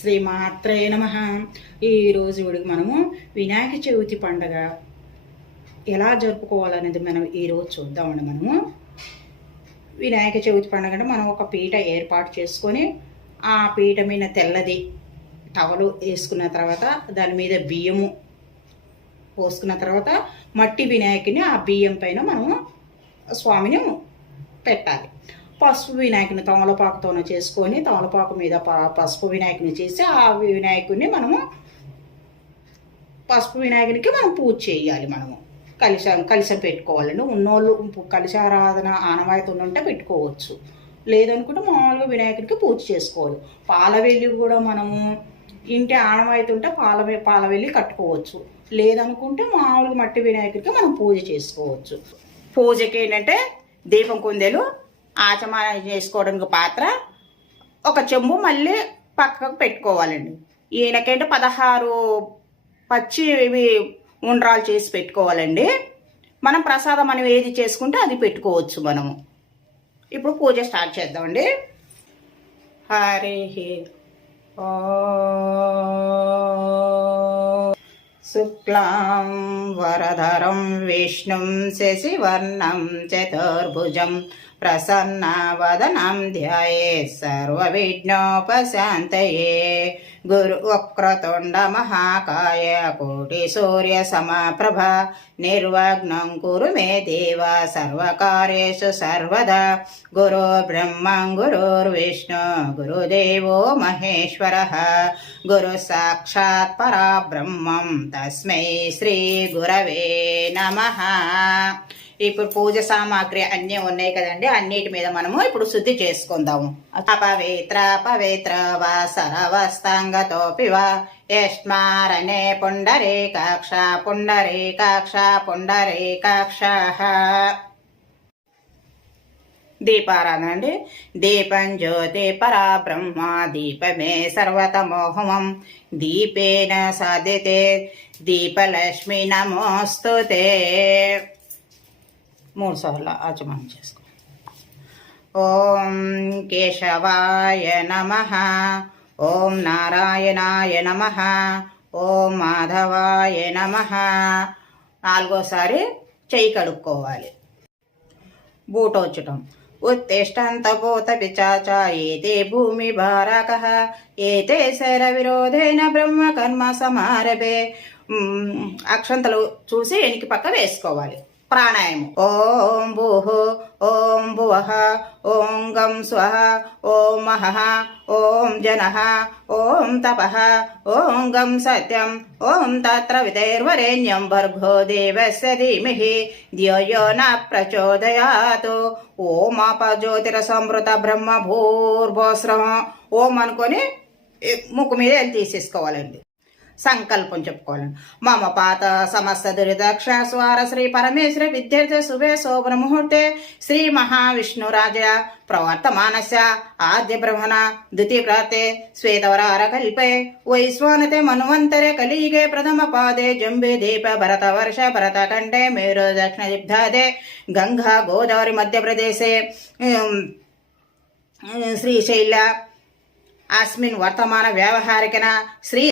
శ్రీ మాత్రే నమ ఈరోజు ఇవిడికి మనము వినాయక చవితి పండగ ఎలా జరుపుకోవాలనేది మనం ఈరోజు చూద్దామండి మనము. వినాయక చవితి పండుగ అంటే మనం ఒక పీట ఏర్పాటు చేసుకొని ఆ పీట మీద తెల్లది టవలు వేసుకున్న తర్వాత దాని మీద బియ్యము పోసుకున్న తర్వాత మట్టి వినాయకుని ఆ బియ్యం పైన మనము స్వామిని పెట్టాలి. పసుపు వినాయకుని తమలపాకుతోనే చేసుకొని తమలపాకు మీద పసుపు వినాయకుని చేసి ఆ వినాయకుడిని మనము పసుపు వినాయకునికి మనం పూజ చేయాలి మనము. కలిశం కలిసం పెట్టుకోవాలండి. ఉన్నోళ్ళు కలిశారాధన ఆనవాయితీ ఉంటే పెట్టుకోవచ్చు. లేదనుకుంటే మామూలుగా వినాయకుడికి పూజ చేసుకోవాలి. పాలవెల్లి కూడా మనము ఇంటి ఆనవాయితీ ఉంటే పాల పాలవెల్లి కట్టుకోవచ్చు. లేదనుకుంటే మామూలుగా మట్టి వినాయకుడికి మనం పూజ చేసుకోవచ్చు. పూజకి ఏంటంటే దీపం కుందేలు ఆచమన చేసుకోవడానికి పాత్ర ఒక చెంబు మళ్ళీ పక్కకు పెట్టుకోవాలండి. ఈయనకంటే పదహారు పచ్చి ఇవి ఉండ్రాలు చేసి పెట్టుకోవాలండి. మనం ప్రసాదం మనం ఏది చేసుకుంటే అది పెట్టుకోవచ్చు మనము. ఇప్పుడు పూజ స్టార్ట్ చేద్దామండి. హరి ఓ శుక్లాం వరధరం విష్ణుం శశివర్ణం చతుర్భుజం ప్రసన్నవదనం ధ్యాయే సర్వవిఘ్నోపశాంతయే గురు వక్రతుండ మహాకాయ కోటి సూర్య సమప్రభ నిర్వగ్నం కురు మే దేవ సర్వకార్యేషు సర్వదా గురు బ్రహ్మం గురుర్విష్ణు గురుదేవో మహేశ్వర గురు సాక్షాత్ పరాబ్రహ్మం తస్మై శ్రీ గురవే నమ ఇప్పుడు పూజ సామాగ్రి అన్నీ ఉన్నాయి కదండి అన్నిటి మీద మనము ఇప్పుడు శుద్ధి చేసుకుందాము. అపవిత్ర పవిత్ర వా సరవస్తాంగతోపి వా. యస్మారణే పుండరీకాక్ష పుండరీకాక్ష పుండరీకాక్ష. దీపారాధన అండి. దీపం జ్యోతి పరా బ్రహ్మ దీపమే సర్వతమోహమం. దీపేన సాధ్యతే దీపలక్ష్మి నమోస్తుతే. మూడు సార్లు ఆచమనం చేసుకో ఓం కేశవాయ నమ. ఓం నారాయణాయ నమ. ఓం మాధవాయ నమ. నాలుగోసారి చెయ్యి కడుక్కోవాలి. బూటోచటం ఉత్తిష్టంత భూత పిచాచ ఏతే భూమి భారక. ఏతే శర విరోధేన బ్రహ్మ కర్మ సమారభే అక్షంతలు చూసి వెనికి పక్క వేసుకోవాలి. ప్రాణాయామం. ఓం భూః ఓం భువ ఓం గం స్వ ఓం మహ ఓం జన ఓం తప ఓం గం సత్యం ఓం తత్ర వితైర్వరేణ్యం భర్గో దేవస్య ధీమహి ధియో న ప్రచోదయాత్. ఓం అపజ్యోతిరసమృత బ్రహ్మ భూర్భోస్రం ఓం అనుకొని ముక్కు మీద తీసేసుకోవాలండి? సంకల్పం చెప్పుకోవాలండి మమ పాత సమస్త దురిదక్ష స్వార శ్రీ పరమేశ్వర విద్యార్థి శుభే శోభన ముహూర్తే శ్రీ మహావిష్ణురాజ ప్రవర్తమానస్య ఆద్య బ్రహ్మణ ద్వితీయ ప్రాతే శ్వేతవరార కల్పే వైశ్వానతే మనువంతరే కలిగే ప్రథమ పాదే జంబే దీప భరత వర్ష భరత కంటే మేరు దక్షిణ జిబ్ధాదే గంగా గోదావరి మధ్యప్రదేశే. శ్రీశైల అస్మిన్ వర్తమాన వ్యావహారికన శ్రీ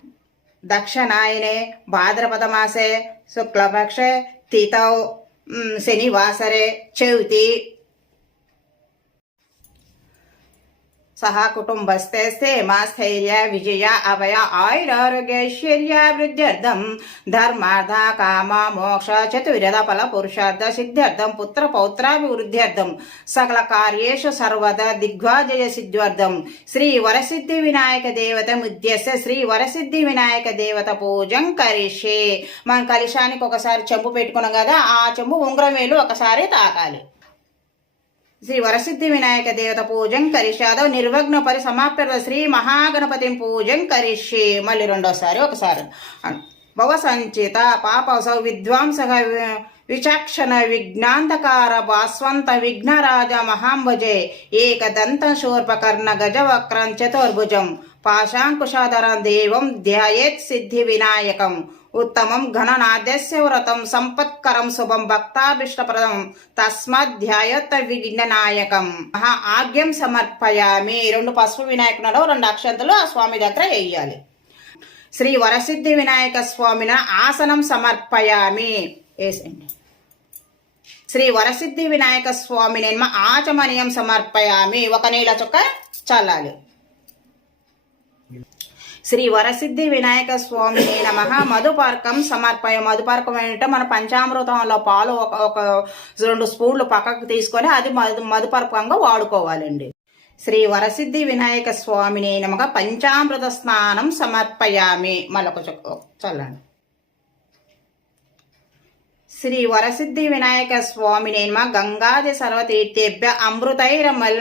దక్షనాయనే భాద్రపదమాసే శుక్లపక్షే తిథౌ శనివాసరే చవితి సహ కుటుంబస్థే స్థేమ స్థైర్య విజయ అభయ ఆయురారోగ్యైశ్వర్యాభివృద్ధ్యర్థం ధర్మార్థ కామ మోక్ష చతుర్థ ఫల పురుషార్థ సిద్ధ్యర్థం పుత్ర పౌత్రాభివృద్ధ్యర్థం సకల కార్యేషు సర్వద దిగ్వాజయ సిద్ధ్యర్థం శ్రీ వరసిద్ధి వినాయక దేవత ముద్యస్య శ్రీ వరసిద్ధి వినాయక దేవత పూజం కరిషే మన కలిశానికి ఒకసారి చెంబు పెట్టుకున్నాం కదా ఆ చెంబు ఉంగరమేలు ఒకసారి తాకాలి. శ్రీ వరసిద్ధి వినాయక దేవత పూజం కరిష్యాదో నిర్వగ్న పరి సమాప్య శ్రీ మహాగణపతి పూజం కరిష్యే. మళ్ళీ రెండోసారి ఒకసారి. భవ సంచిత పాపసౌ విద్వాంస విచక్షణ విఘ్నాంధకార భాస్వంత విఘ్నరాజ మహాంబజే. ఏకదంత శూర్పకర్ణ గజవక్రం చతుర్భుజం. పాశాంకుశాధరం దేవం ధ్యాయేత్ సిద్ధి వినాయకం. ఉత్తమం ఘననాద్యస్య వ్రతం సంపత్కరం శుభం భక్తాభిష్టప్రదం తస్మాధ్యాయోత్త విఘ్ననాయకం మహా ఆజ్ఞం సమర్పయామి రెండు పసుపు వినాయకులలో రెండు అక్షంతలు ఆ స్వామి దగ్గర వేయాలి. శ్రీ వరసిద్ధి వినాయక స్వామిన ఆసనం సమర్పయామి. వేసండి శ్రీ వరసిద్ధి వినాయక స్వామి నేను ఆచమనీయం సమర్పయామి. ఒక నీళ్ళ చుక్క చల్లాలి. శ్రీ వరసిద్ధి వినాయక స్వామి నమ. మధుపార్కం సమర్పయ మధుపార్కం ఏంటంటే మన పంచామృతంలో పాలు ఒక ఒక రెండు స్పూన్లు పక్కకు తీసుకొని అది మధు మధుపర్కంగా వాడుకోవాలండి. శ్రీ వరసిద్ధి వినాయక స్వామిని నమక పంచామృత స్నానం సమర్పయామి. మళ్ళొక చల్లండి. శ్రీ వరసిద్ధి వినాయక స్వామి నేమ. గంగాది సర్వతీర్థేభ్య అమృతైరమల్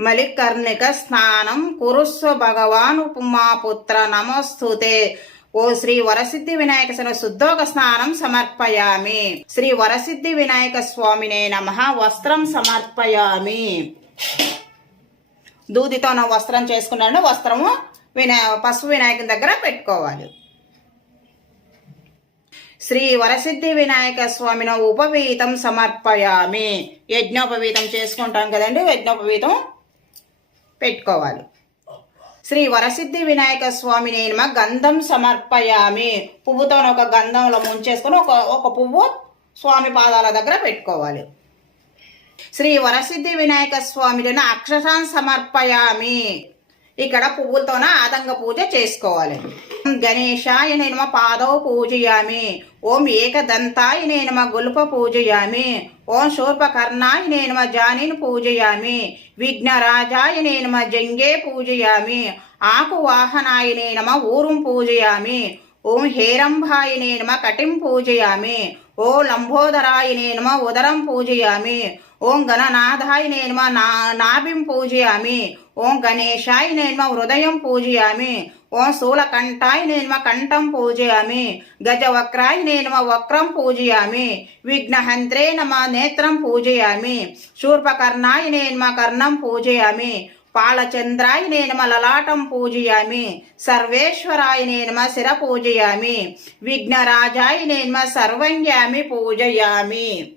మలికర్ణిక స్నానం కురుస్వ భగవాన్ ఉమాపుత్ర నమోస్తుతే. ఓ శ్రీ వరసిద్ధి వినాయక సన శుద్ధోగ స్నానం సమర్పయామి. శ్రీ వరసిద్ధి వినాయక స్వామినే నమ వస్త్రం సమర్పయామి. దూదితో నా వస్త్రం చేసుకున్నాను వస్త్రము వినా పసుపు వినాయకుని దగ్గర పెట్టుకోవాలి. శ్రీ వరసిద్ధి వినాయక స్వామిన ఉపవీతం సమర్పయామి. యజ్ఞోపవీతం చేసుకుంటాం కదండి యజ్ఞోపవీతం పెట్టుకోవాలి. శ్రీ వరసిద్ధి వినాయక స్వామి నేను గంధం సమర్పయామి. పువ్వుతో ఒక గంధంలో ముంచేసుకొని ఒక ఒక పువ్వు స్వామి పాదాల దగ్గర పెట్టుకోవాలి. శ్రీ వరసిద్ధి వినాయక స్వామిని అక్షరాన్ సమర్పయామి. ఇక్కడ పువ్వులతోన ఆదంగ పూజ చేసుకోవాలి. గణేశాయ నేనమ పాదవ పూజయామి. ఓం ఏకదంతాయ నేనమ గుల్ప పూజయామి. ఓం శూర్పకర్ణాయ నేనమ జానిని పూజయామి. విఘ్నరాజాయ నేనమ జంగే పూజయామి. ఆకు వాహనాయ నేనమ ఊరుం పూజయామి. ఓం హేరంభాయ నేనమ కటిం పూజయామి. ఓ లంబోదరాయ నేనమ ఉదరం పూజయామి. ఓం గణనాథాయ నేనమ నా నాభిం పూజయామి. ఓం గణేశాయ నేన్మ హృదయం పూజయామి. ఓం శూలకంఠాయ నేన్మ కంఠం పూజయామి. గజవక్రాయ నేన్మ వక్రం పూజయామి. విఘ్నహంత్రే నమ. నేత్రం పూజయామి. శూర్పకర్ణాయ నేన్మ కర్ణం పూజయామి. పాలచంద్రాయ నేనమ లలాటం పూజయామి. సర్వేశ్వరాయ నేనమ శిర పూజయామి. విఘ్నరాజాయ నేనమ సర్వంగ్యామి పూజయామి.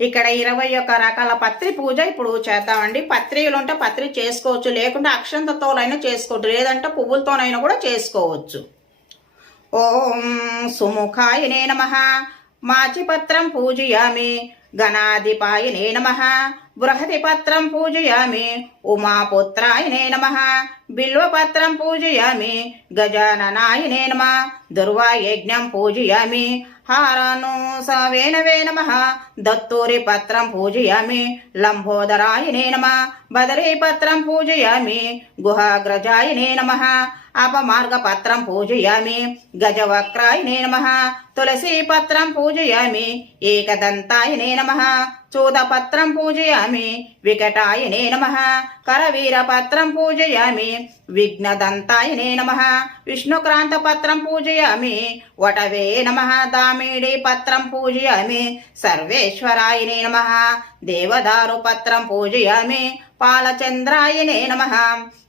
ఇక్కడ ఇరవై ఒక్క రకాల పత్రి పూజ ఇప్పుడు చేద్దామండి. పత్రికలు ఉంటే పత్రి చేసుకోవచ్చు లేకుంటే అక్షంతతోనైనా చేసుకోవచ్చు లేదంటే పువ్వులతోనైనా కూడా చేసుకోవచ్చు. ఓం సుముఖాయనే నమ. మాచిపత్రం పూజయామి. గణాధిపాయనే నమ. బృహతిపత్రం పూజయామి ఉమాపుత్రాయనే నమ. బిల్వపత్రం పూజయామి గజాననాయనే నమ. దుర్వాయజ్ఞం పూజయామి హారాను సవేనవే నమ. దత్తూరి పత్రం పూజయామి లంబోదరాయనే నమ. బదరీ పత్రం పూజయామి గుహాగ్రజాయనే నమ. అపమార్గ పత్రం పూజయామి గజవక్రాయనే నమ. తులసీ పత్రం పూజయామి ఏకదంతాయనే నమ. చూదపత్రం పూజయామి వికటాయనే నమ. కరవీరపత్రం పూజయామి విఘ్నదంతాయనే నమ. విష్ణుక్రాంతపత్రం పూజయామి వటవే నమ. దామిడి పత్రం పూజయామి సర్వేశ్వరాయనే నమ. దేవదారు పత్రం పూజయామి పాలచంద్రాయనే నమ.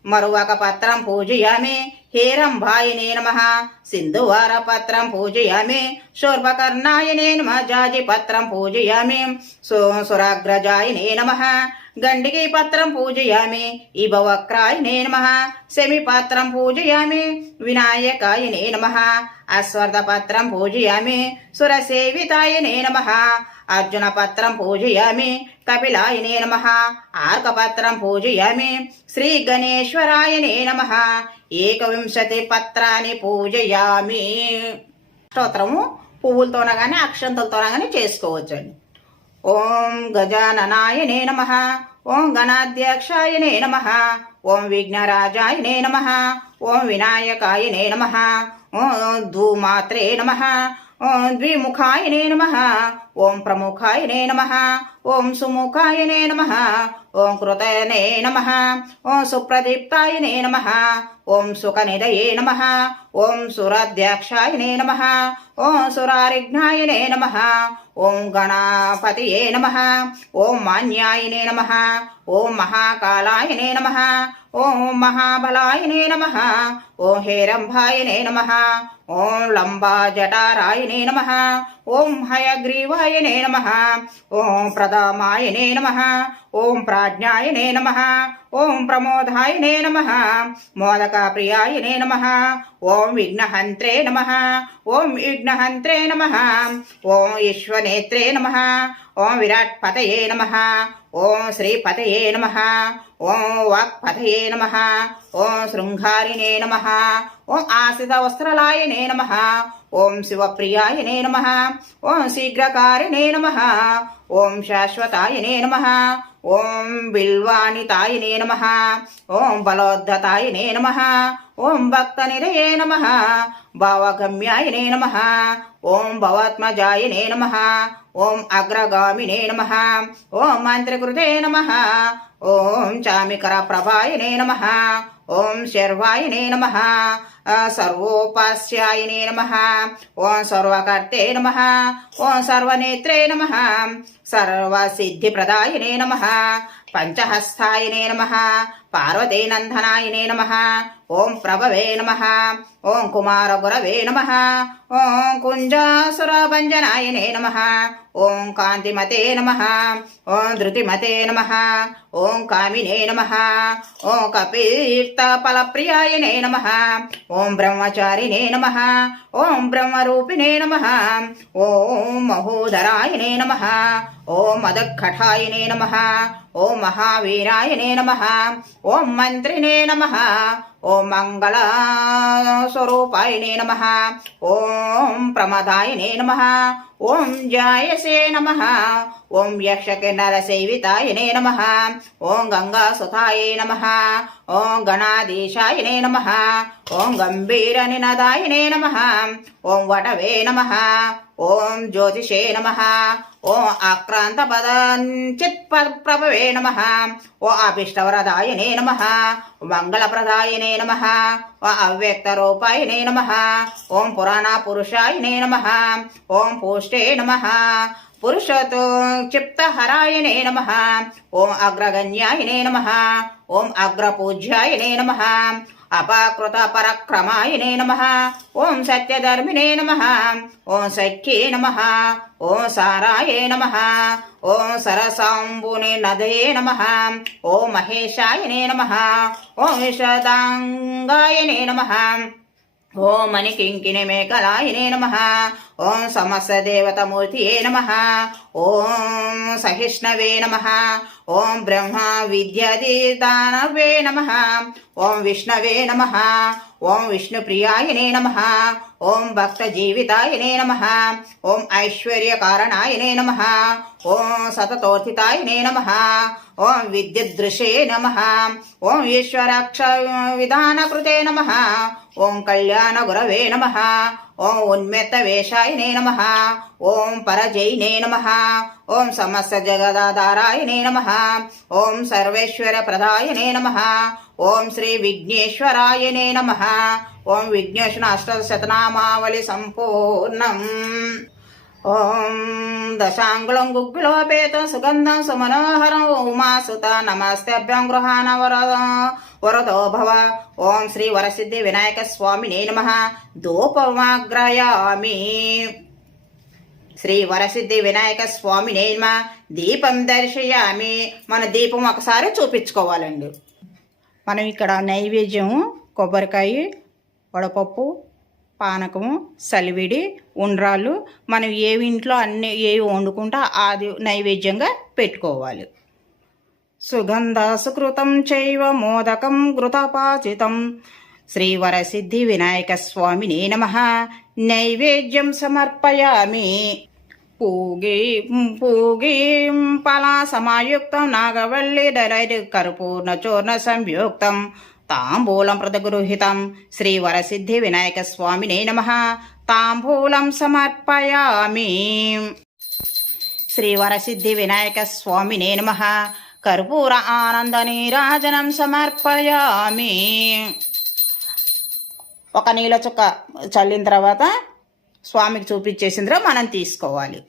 మరువక పత్రం పూజయామి హేరంభాయనే నమ. సింధువార పత్రం పూజయామి. శూర్పకర్ణాయనే నమ. జాజి పత్రం పూజయామి. సురాగ్రజాయనే నమ. గండికి పత్రం పూజయామి. ఇభవక్రాయనే నమ. శమి పత్రం పూజయామి. వినాయకాయనే నమ. అశ్వర్ధ పత్రం పూజయామి. సురసేవితాయనే నమ. అర్జున పత్రం పూజయామి కపిలాయనే నమ. ఆర్కపత్రం పూజయామి శ్రీ గణేశ్వరాయనే నమ. ఏకవింశతి పత్రాన్ని పూజయామి. స్తోత్రము. పువ్వులతోన కానీ అక్షంతలతోన కానీ చేసుకోవచ్చండి. ఓం గజాననాయనే నమ. ఓం గణాధ్యక్షాయనే నమ. ఓం విఘ్నరాజాయనే నమ. ఓం వినాయకాయనే నమ. ఓం ధూమాత్రే నమ. ఓం ద్విముఖాయనే నమ. ఓం ప్రముఖాయనే నమ ఓం సుముఖాయనే నమ ఓం కృతయనే నమ ఓం సుప్రదీప్తాయనే నమ ఓం సుఖనిదయే నమ ఓం సురాధ్యక్షాయనే నమ ఓం సురారిఘ్నాయనే నమ ఓం గణపతియే నమ ఓం మాన్యాయనే నమ ఓం మహాకాలాయనే నమ ఓం మహాబలాయనే నమ ఓం హేరంభాయనే నమ ఓం లంబాజటారాయనే నమ ఓం హయగ్రీవాయనే నమ ఓం ప్రదామాయనే నమ ఓం ప్రాజ్ఞాయనే నమ ఓం ప్రమోదాయనే నమ మోదక ప్రియాయనే నమ ఓం విఘ్నహంత్రే నమ ఓం విఘ్నహంత్రే నమ ఓం విశ్వనేత్రే నమ ఓం విరాట్ పతయే నమ ఓం శ్రీపతయే నమ ఓం వాక్పతయే నమ ఓం శృంగారిణే నమ ఓం ఆసిత వస్త్రలాయనే నమ ఓం శివప్రియాయనే నమ. ఓం శీఘ్రకారిణే నమ. ఓం శాశ్వతాయనే నమ. ఓం బిల్వానితాయనే నమ. ఓం బలోద్ధతాయనే నమ. ఓం భక్తనిరయే నమ. భావగమ్యాయనే నమ. ఓం భవాత్మజాయనే నమ. ఓం అగ్రగామినే నమ. ఓం మంత్రికృతే నమ. ఓం చామికర ప్రభాయనే నమ. ఓం శర్వాయనే నమ. సర్వోపాస్యాయనే నమ. ఓం సర్వకర్తే నమ. ఓం సర్వనేత్రే నమ. సర్వసిద్ధిప్రదాయనే నమ. పంచహస్తాయనే నమ. పార్వతీనందనాయనే నమ. ఓం ప్రభవే నమ ఓం కుమార గురవే నమ ఓం కుంజాసురభంజనాయనే నమ ఓం కాంతిమతే నమ ఓం ధృతిమతే నమ ఓం కామినే నమ ఓం కపీర్తఫలప్రియాయనే నమ ఓం బ్రహ్మచారిణే నమ ఓం బ్రహ్మరూపిణే నమ ఓం మహోదరాయనే నమ ఓం మదఖటాయనే నమ ఓం మహావీరాయనే నమ ఓం మంత్రినే నమ ఓం మంగళ స్వరూపాయనే నమ. ఓం ప్రమదాయనే నమ. ఓం జాయసే నమ. ఓం యక్షకిన్నరసేవితాయనే నమ. ఓం గంగా గంగాసుతాయే నమ. ఓం గణాధీశాయనే నమ. ఓం గంభీర నినదాయనే నమ. ఓం వటవే నమ. ఓం జ్యోతిషే నమ. ఓం ఆక్రాంత పదాంచిత్ ప్రభవే నమ. ఓ అభిష్టవరదాయనే నమ. మంగళప్రదాయనే నమ. ఓ అవ్యక్త రూపాయనే నమ. ఓం పురాణ పురుషాయనే నమ. ఓం పూష్టే నమ. పురుషతో క్షిప్తహరాయనే నమ. ఓం అగ్రగణ్యాయనే నమ. ఓం అగ్రపూజ్యాయనే నమ. అపాకృత పరక్రమాయనే నమ. ఓం సత్యధర్మినే నమ. ఓం సఖ్యే నమ. ఓం సారాయే నమ. ఓం సరసాంబుని నదే నమ. ఓం మహేశాయనే నమ. ఓం విషదాంగాయనే నమ. ఓం మణికింకిని మేకలాయనే నమ. ఓం సమస్త దేవతమూర్తియే నమ. ఓం సహిష్ణవే నమ. ఓం బ్రహ్మ విద్యాదిదానవే నమ. ఓం విష్ణవే నమ. ఓం విష్ణుప్రియాయనే నమ. ఓం భక్తజీవితాయనే నమ ఓం ఐశ్వర్యకారణాయనే నమ ఓం సతతోర్थिताయనే నమ ఓం విద్యుదృశే నమ ఓం ఈశ్వరాక్ష విధానకృతే నమ ఓం కళ్యాణ గురవే నమ ఓం ఉన్మెత్త వేషాయనే నమ. ఓం పరజైనే నమ. ఓం సమస్త జగదాధారాయనే నమ. ఓం సర్వేశ్వర ప్రదాయనే నమ. ఓం శ్రీ విఘ్నేశ్వరాయనే నమ. ఓం విఘ్నేశ్వర అష్టశతనామావళి సంపూర్ణం. ఓం దశాంగుళం గుగ్గులోపేతం సుగంధం సుమనోహరం ఉమాసుత నమస్తేభ్యం గృహాన వర వరదో భవ. ఓం శ్రీ వరసిద్ధి వినాయక స్వామినే నమ. ధూపమాగ్రయామి. శ్రీ వరసిద్ధి వినాయక స్వామి నమ. దీపం దర్శయామి. మన దీపం ఒకసారి చూపించుకోవాలండి. మనం ఇక్కడ నైవేద్యం కొబ్బరికాయ వడపప్పు పానకము సలివిడి ఉండ్రాళ్ళు మనం ఏవి ఇంట్లో అన్ని ఏవి వండుకుంటా అది నైవేద్యంగా పెట్టుకోవాలి. సుగంధ సుకృతం చైవ మోదకం ఘృతపాచితం శ్రీవరసిద్ధి వినాయక స్వామిని నమ. నైవేద్యం సమర్పయామి. పూగి పూగి పలా సమాయుక్తం నాగవల్లి దళైర్ కర్పూర్ణ చూర్ణ సంయుక్తం. తాంబూలం ప్రదగృహితం శ్రీ వరసిద్ధి వినాయక స్వామినే నమ తాంబూలం సమర్పయామి శ్రీ వరసిద్ధి వినాయక స్వామినే నమ కర్పూర ఆనంద నీరాజనం సమర్పయామి ఒక నీళ్ళ చుక్క చల్లిన తర్వాత స్వామికి చూపించేసిన తర్వాత మనం తీసుకోవాలి.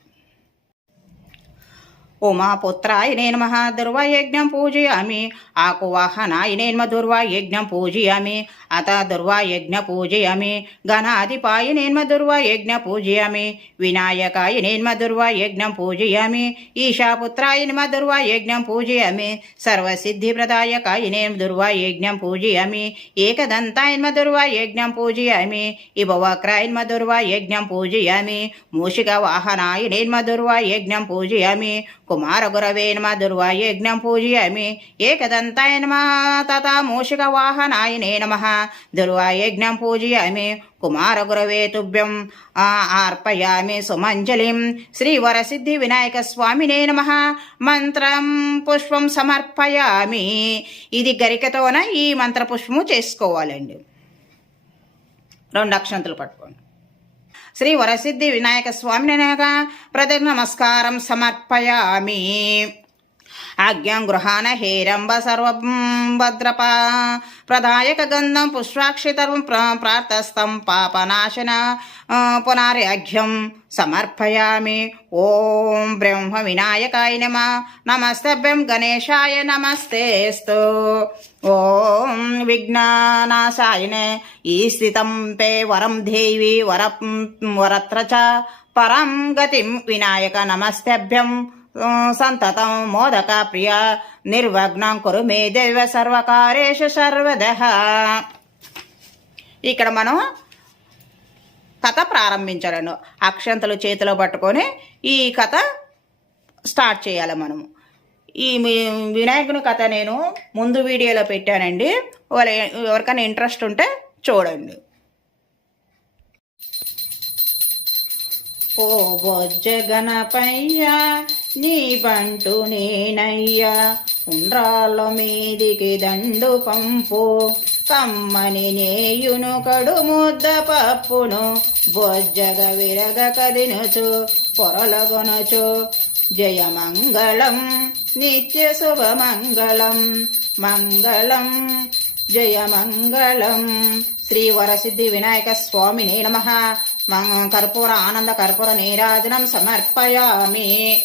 ఉమాపుత్రాయ నమ దుర్వాయజ్ఞం పూజయామి ఆకువాహనాయ నేన్మ దుర్వాయజ్ఞం పూజయామి అత దుర్వా యజ్ఞ పూజయామి. గణాధిపాయ నేన్మ దుర్వా యజ్ఞ పూజయామి. వినాయకాయ నేన్మ దుర్వా యజ్ఞం పూజయామి. ఈశాపుత్రాయ నిమ దుర్వా యజ్ఞం పూజయామి. సర్వసిద్ధిప్రదాయకాయ నేమ్ దుర్వా యజ్ఞం పూజయామి. ఏకదంతాయ నిమ దుర్వా యజ్ఞం పూజయామి. ఇభవక్రాయ నిమ దుర్వా యజ్ఞం పూజయామి. మూషిక వాహనాయ నేన్మ దుర్వా యజ్ఞం పూజయామి. కుమారగురవే నమ దుర్వా యజ్ఞం పూజయామి. ఏకదంతాయ నమ తథా మూషిక వాహనాయ నమ. దుర్వా యజ్ఞం పూజయామి. కుమారగురవే తుభ్యం. ఆర్పయామి సుమంజలిం. శ్రీవరసిద్ధి వినాయక స్వామినే నమ. మంత్రం పుష్పం సమర్పయామి. ఇది గరికతోన ఈ మంత్ర పుష్పము చేసుకోవాలండి. రెండు అక్షంతులు పట్టుకోండి. శ్రీ వరసిద్ధి వినాయక స్వామిని ప్రతి నమస్కారం సమర్పయామి. ఆజ్ఞం గృహాన హేరంబ సర్వం భద్రప ప్రదాయక గంధం పుష్పాక్షితరం ప్ర ప్రార్థస్తం పాపనాశన ఆ, సమర్పయామి ఓం బ్రహ్మ వినాయకాయ నమ నమస్తభ్యం గణేశాయ నమస్తేస్తు ఓం విఘ్నానాశాయన ఈ స్థితం తే వరం దేవి వర వరత్ర చ పరం గతిం వినాయక నమస్తభ్యం సంతతం మోదక ప్రియ నిర్వగ్నం కురు మే దేవ సర్వకారేషు సర్వదహ. ఇక్కడ మనం కథ ప్రారంభించాలను. అక్షంతలు చేతిలో పట్టుకొని ఈ కథ స్టార్ట్ చేయాలి మనము. ఈ వినాయకుని కథ నేను ముందు వీడియోలో పెట్టానండి. వాళ్ళ ఎవరికైనా ఇంట్రెస్ట్ ఉంటే చూడండి. ఓ బొజ్జ గణపయ్యా నీ బంటు నేనయ్యా. ఉండ్రాళ్ళ మీదికి దండు పంపు. కమ్మని నేయును కడు ముద్ద పప్పును. బొజ్జగ విరగ కదినుచు పొరలగొనచు జయమంగళం నిత్య శుభమంగళం. మంగళం జయమంగళం. శ్రీ వరసిద్ధి వినాయక స్వామినే నమ. కర్పూర ఆనంద కర్పూర నీరాజనం సమర్పయామి.